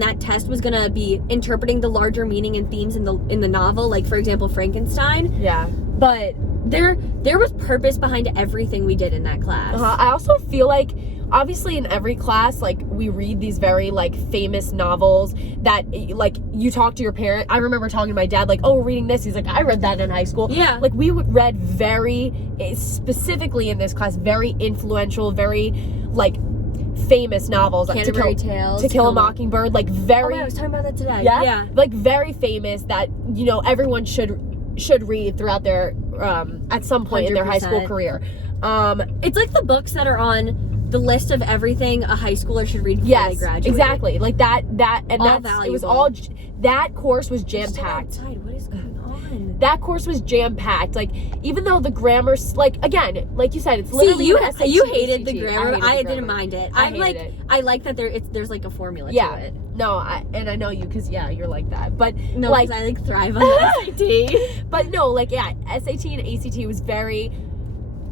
that test was gonna be interpreting the larger meaning and themes in the novel, like for example Frankenstein. Yeah. But there was purpose behind everything we did in that class. I also feel like, obviously in every class, like, we read these very, like, famous novels that, like, you talk to your parent. I remember talking to my dad, like, oh, we're reading this. He's like, I read that in high school. Yeah. Like, we read very, specifically in this class, very influential, very, like, famous novels. Like Canterbury Tales. To Kill a Mockingbird. Like, very... Oh, I was talking about that today. Yeah? Yeah. Like, very famous that, you know, everyone should read throughout their, at some point 100%. In their high school career. It's like the books that are on the list of everything a high schooler should read before they graduate. Exactly. Like that, and all that's valuable. It was all. That course was jam packed. What is going on? That course was jam packed. Like, even though the grammar, like, again, like you said, it's literally you hated the grammar. I didn't mind it. I hated it. I like that there's like a formula to it. No, I know you because you're like that. But no, like I like thrive on the SAT. But no, like SAT and ACT was very.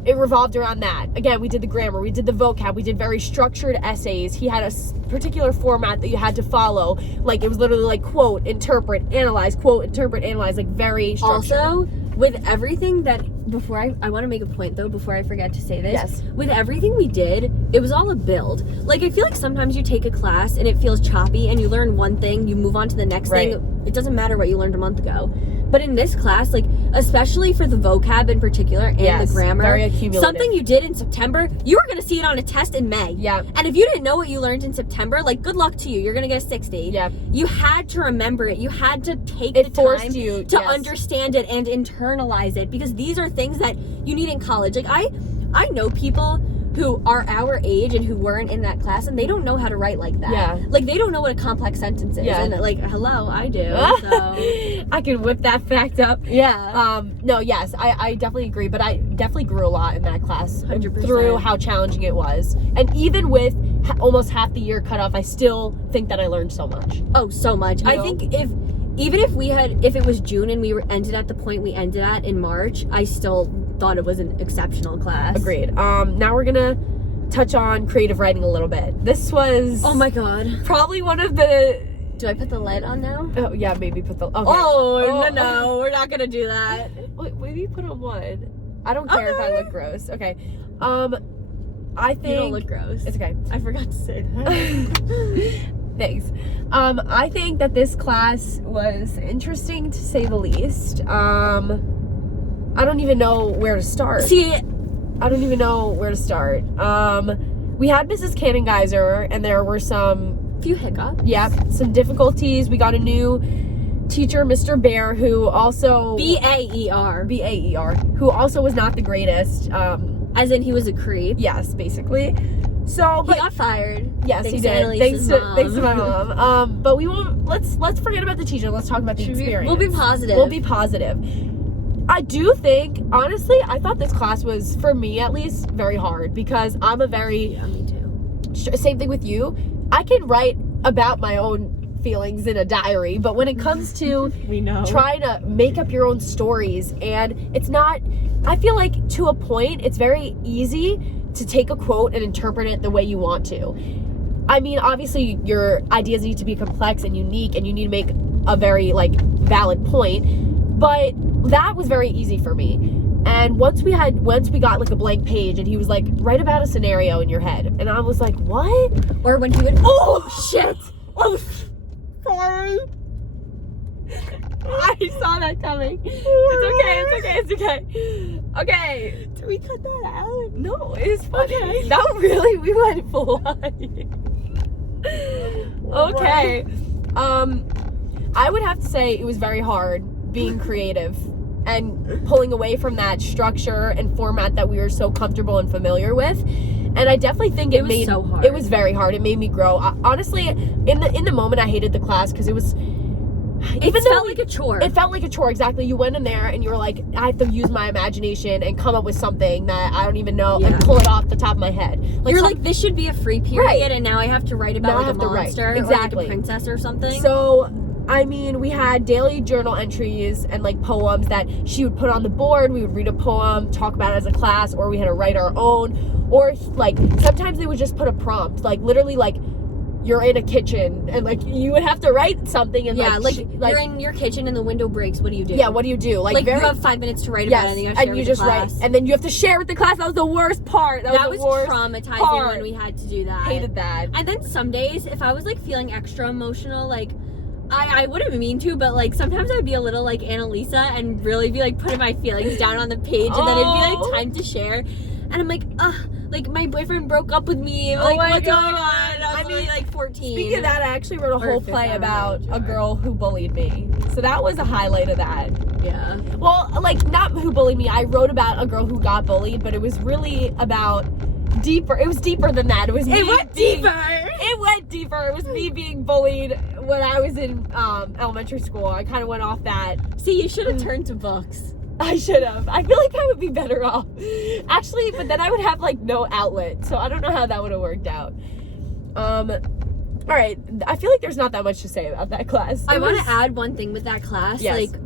It revolved around that. Again, we did the grammar, we did the vocab, we did very structured essays. He had a particular format that you had to follow. Like, it was literally like quote, interpret, analyze, like very structured. Also, with everything that, I want to make a point though, before I forget to say this. Yes. With everything we did, it was all a build. Like, I feel like sometimes you take a class and it feels choppy and you learn one thing, you move on to the next thing. It doesn't matter what you learned a month ago. But in this class, like, especially for the vocab in particular and the grammar, very accumulative. Something you did in September, you were going to see it on a test in May. Yeah. And if you didn't know what you learned in September, like, good luck to you. You're going to get a 60. Yeah. You had to remember it. You had to take the time to understand it and internalize it, because these are things that you need in college. Like, I know people who are our age and who weren't in that class, and they don't know how to write like that. Yeah. Like, they don't know what a complex sentence is. Yeah. And like, hello, I do. So I can whip that fact up. Yeah. No, yes, I definitely agree, but I definitely grew a lot in that class 100%. through how challenging it was. And even with almost half the year cut off, I still think that I learned so much. Oh, so much. You know? I think if it was June and we ended at the point we ended at in March, I still thought it was an exceptional class. Agreed. Now we're gonna touch on creative writing a little bit. This was, oh my god, probably one of the... Do I put the light on now? Oh yeah, maybe put the... Okay. No, we're not gonna do that. Wait, maybe put on one. I don't care if I look gross. Okay. I think... You don't look gross. It's okay. I forgot to say that. Thanks. I think that this class was interesting, to say the least. I don't even know where to start. I don't even know where to start. We had Mrs. Cannon-Geyser, and there were few hiccups. Yeah, some difficulties. We got a new teacher, Mr. Bear, who also... B-A-E-R, who also was not the greatest. As in, he was a creep. Yes, basically. So, he got fired. Yes, he did. Thanks to my mom. But we won't. Let's forget about the teacher. Let's talk about the experience. We'll be positive. We'll be positive. I do think, honestly, I thought this class was, for me at least, very hard, because I'm a very... Yeah, me too. Same thing with you. I can write about my own feelings in a diary, but when it comes to trying to make up your own stories, and it's not... I feel like, to a point, it's very easy to take a quote and interpret it the way you want to. I mean, obviously, your ideas need to be complex and unique, and you need to make a very, like, valid point. But that was very easy for me. And once we got like a blank page and he was like, write about a scenario in your head. And I was like, what? Or when he would, oh shit. Oh, sorry. I saw that coming. It's okay. Okay. Did we cut that out? No, it's funny. Okay. Not really. We went full on. Okay. I would have to say it was very hard being creative and pulling away from that structure and format that we were so comfortable and familiar with. And I definitely think it was so hard. It was very hard. It made me grow. Honestly, in the moment, I hated the class because it felt like a chore. It felt like a chore, exactly. You went in there and you were like, I have to use my imagination and come up with something that I don't even know and pull it off the top of my head. You're like, this should be a free period, and now I have to write about like a monster or like a princess or something. So, I mean, we had daily journal entries and like poems that she would put on the board. We would read a poem, talk about it as a class, or we had to write our own. Or like sometimes they would just put a prompt, like literally like you're in a kitchen and like you would have to write something and like you're in your kitchen and the window breaks. What do you do? Yeah, what do you do? Like you have 5 minutes to write about it, and you have to share with the class. Write, and then you have to share with the class. That was the worst part. That was traumatizing when we had to do that. Hated that. And then some days, if I was like feeling extra emotional, like I wouldn't mean to, but like sometimes I'd be a little like Annalisa and really be like putting my feelings down on the page, and then it'd be like time to share, and I'm like, like my boyfriend broke up with me. Like, what's going on? I was only like 14. Speaking of that, I actually wrote a whole play about a girl who bullied me. So that was a highlight of that. Yeah. Well, like not who bullied me. I wrote about a girl who got bullied, but it was really about deeper. It was deeper than that. It went deeper. It was me being bullied when I was in elementary school. I kind of went off that. See, you should have turned to books. I should have. I feel like I would be better off. Actually, but then I would have like no outlet. So I don't know how that would have worked out. All right. I feel like there's not that much to say about that class. I want to add one thing with that class. Yes. Like,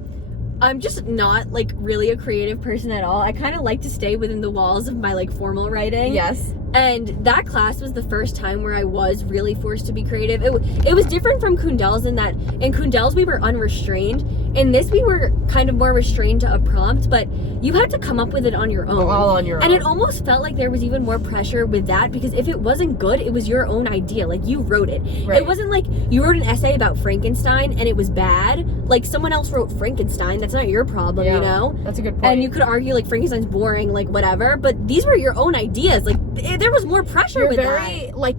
I'm just not like really a creative person at all. I kind of like to stay within the walls of my like formal writing. Yes. And that class was the first time where I was really forced to be creative. It was different from Kundal's in that in Kundal's we were unrestrained. In this we were kind of more restrained to a prompt, but you had to come up with it on your own. All on your own. And it almost felt like there was even more pressure with that because if it wasn't good, it was your own idea. Like you wrote it. Right. It wasn't like you wrote an essay about Frankenstein and it was bad. Like someone else wrote Frankenstein. That's not your problem, you know? That's a good point. And you could argue like Frankenstein's boring, like whatever, but these were your own ideas. Like there was more pressure with that. Like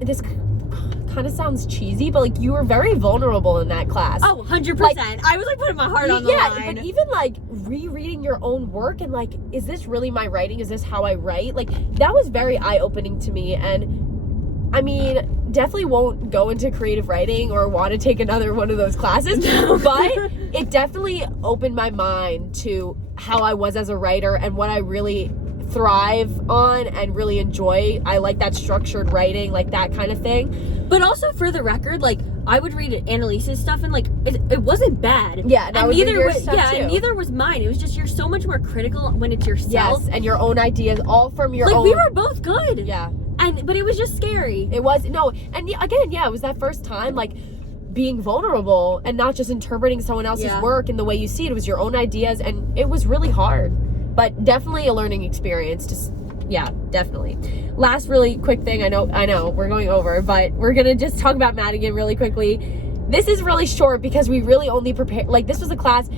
this kind of sounds cheesy, but like you were very vulnerable in that class. Oh, 100%. Like, I was like putting my heart on the line. Yeah, but even like rereading your own work and like, is this really my writing? Is this how I write? Like that was very eye-opening to me. And I mean, definitely won't go into creative writing or want to take another one of those classes, but it definitely opened my mind to how I was as a writer and what I really thrive on and really enjoy. I like that structured writing, like that kind of thing. But also for the record, like I would read Annalise's stuff and like it wasn't bad. Yeah, and neither was mine. It was just you're so much more critical when it's yourself. Yes, and your own ideas, all from your own. Like we were both good. Yeah. But it was just scary. It was and again, it was that first time like being vulnerable and not just interpreting someone else's work in the way you see it. It was your own ideas and it was really hard. But definitely a learning experience. Definitely. Last really quick thing, I know we're going over, but we're gonna just talk about Madigan really quickly. This is really short because we really only prepared, like this was a class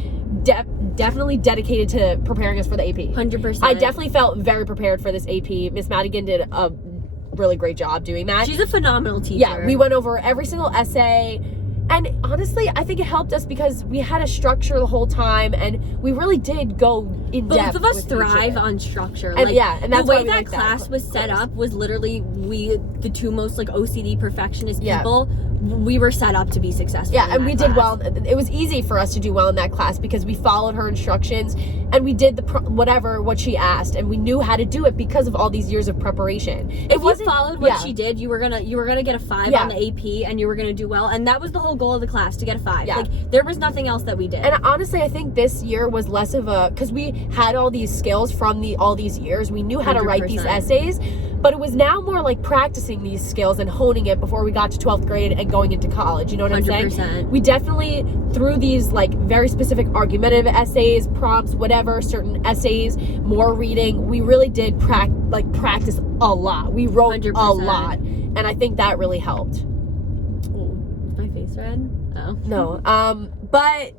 definitely dedicated to preparing us for the AP. 100%. I definitely felt very prepared for this AP. Miss Madigan did a really great job doing that. She's a phenomenal teacher. Yeah, we went over every single essay. And honestly, I think it helped us because we had a structure the whole time, and we really did go in depth. Both of us thrive on structure. And and that's the way why that class was set up was literally the two most like OCD perfectionist people. We were set up to be successful. Yeah, and we did well. It was easy for us to do well in that class because we followed her instructions and we did what she asked, and we knew how to do it because of all these years of preparation. If you followed what she did, you were gonna get a 5 on the AP, and you were gonna do well. And that was the whole goal of the class, to get a 5. Yeah. Like there was nothing else that we did. And honestly, I think this year was less of because we had all these skills from all these years. We knew how to write these essays. But it was now more like practicing these skills and honing it before we got to 12th grade and going into college. You know what 100%. I'm saying? We definitely, through these like very specific argumentative essays, prompts, whatever, certain essays, more reading, we really did practice a lot. We wrote 100%. a lot. And I think that really helped. Ooh, my face red? Oh. No. But,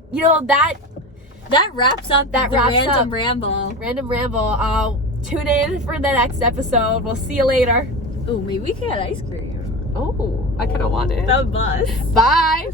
that wraps up Random Ramble. Random Ramble. Tune in for the next episode. We'll see you later. Oh, maybe we can get ice cream. Oh, I kind of want it. The bus. Bye.